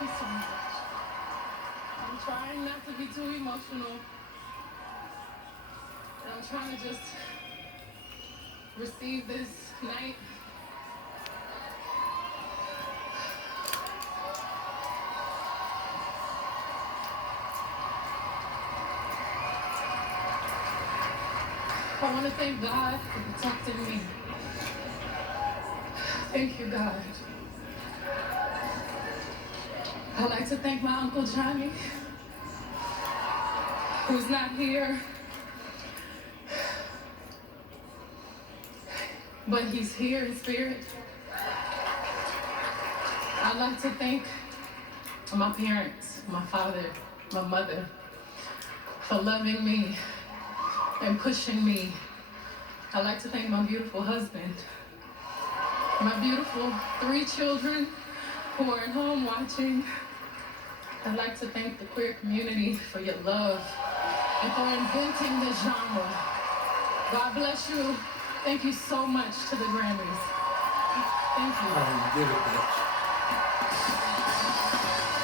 you so much. I'm trying not to be too emotional. And I'm trying to just receive this night. I want to thank God for protecting me. Thank you, God. I'd like to thank my Uncle Johnny, who's not here, but he's here in spirit. I'd like to thank my parents, my father, my mother, for loving me and pushing me. I'd like to thank my beautiful husband, my beautiful 3 children who are at home watching. I'd like to thank the queer community for your love and for inventing the genre. God bless you. Thank you so much to the Grammys. Thank you. Give it, bitch.